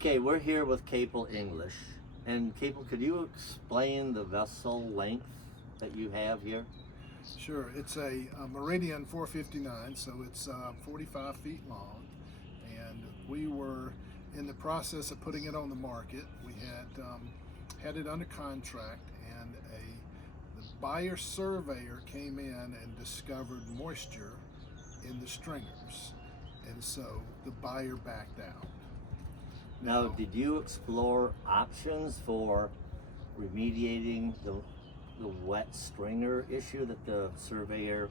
Okay, we're here with Capel English. And Capel, could you explain the vessel length that you have here? Sure, it's a Meridian 459, so it's 45 feet long, and we were in the process of putting it on the market. We had it under contract, and the buyer surveyor came in and discovered moisture in the stringers, and so the buyer backed out. Now, did you explore options for remediating the wet stringer issue that the surveyor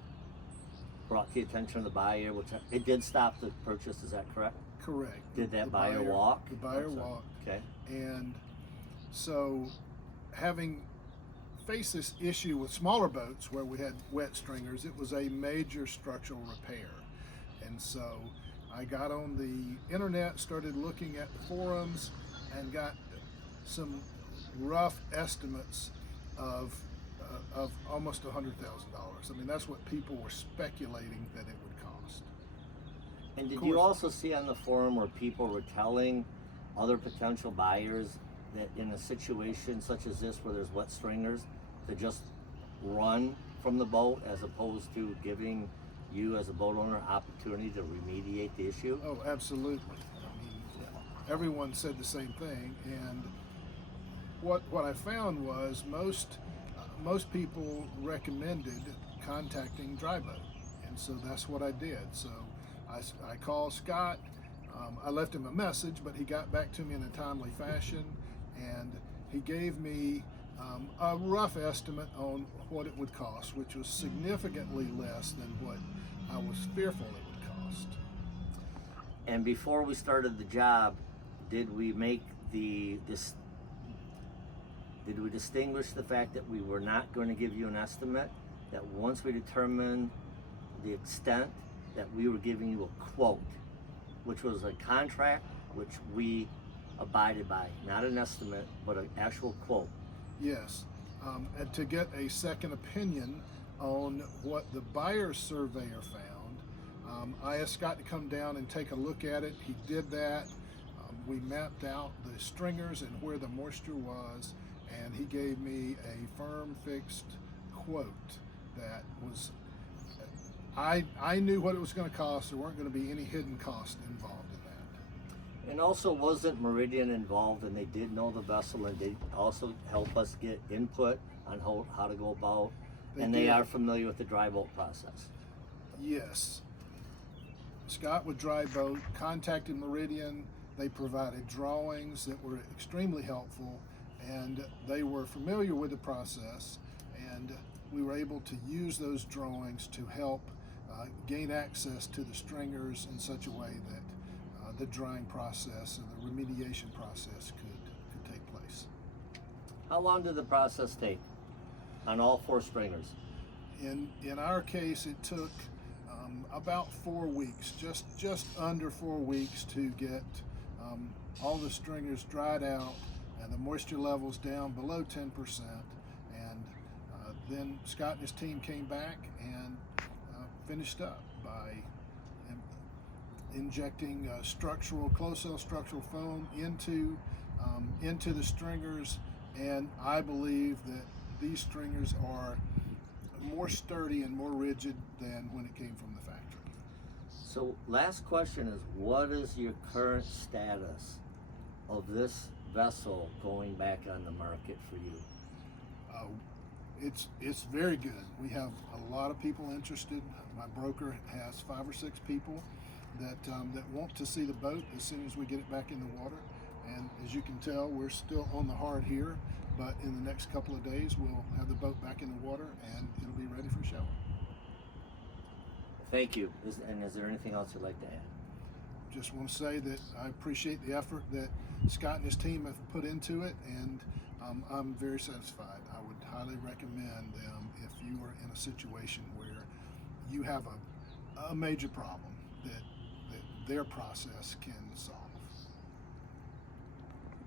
brought to the attention of the buyer, which it did stop the purchase, is that correct? Correct. Did that buyer walk? The buyer walked. Okay. And so, having faced this issue with smaller boats where we had wet stringers, it was a major structural repair. And so I got on the internet, started looking at the forums, and got some rough estimates of almost $100,000. I mean, that's what people were speculating that it would cost. And did you also see on the forum where people were telling other potential buyers that in a situation such as this where there's wet stringers to just run from the boat as opposed to giving you as a boat owner opportunity to remediate the issue? Oh, absolutely. I mean, everyone said the same thing, and what I found was most people recommended contacting Dryboat, and so that's what I did. So I called Scott. I left him a message, but he got back to me in a timely fashion, and he gave me a rough estimate on what it would cost, which was significantly less than what I was fearful it would cost. And before we started the job, did we distinguish the fact that we were not going to give you an estimate, that once we determined the extent, that we were giving you a quote, which was a contract which we abided by, not an estimate, but an actual quote? Yes, and to get a second opinion on what the buyer surveyor found, I asked Scott to come down and take a look at it. He did that. We mapped out the stringers and where the moisture was, and he gave me a firm fixed quote that was, I knew what it was going to cost. There weren't going to be any hidden costs involved in that. And also, wasn't Meridian involved, and they did know the vessel, and they also help us get input on how to go about, they are familiar with the Dryboat process? Yes. Scott with Dryboat contacted Meridian. They provided drawings that were extremely helpful, and they were familiar with the process, and we were able to use those drawings to help gain access to the stringers in such a way that the drying process and the remediation process could take place. How long did the process take on all four stringers? In our case, it took about 4 weeks, just under 4 weeks, to get all the stringers dried out and the moisture levels down below 10%. And then Scott and his team came back and finished up by injecting closed-cell structural foam into the stringers, and I believe that these stringers are more sturdy and more rigid than when it came from the factory. So last question is, what is your current status of this vessel going back on the market for you? It's very good. We have a lot of people interested. My broker has 5 or 6 people that want to see the boat as soon as we get it back in the water. And as you can tell, we're still on the hard here, but in the next couple of days we'll have the boat back in the water and it'll be ready for show. Thank you. And is there anything else you'd like to add? Just want to say that I appreciate the effort that Scott and his team have put into it, and I'm very satisfied. I would highly recommend them if you are in a situation where you have a major problem that their process can solve.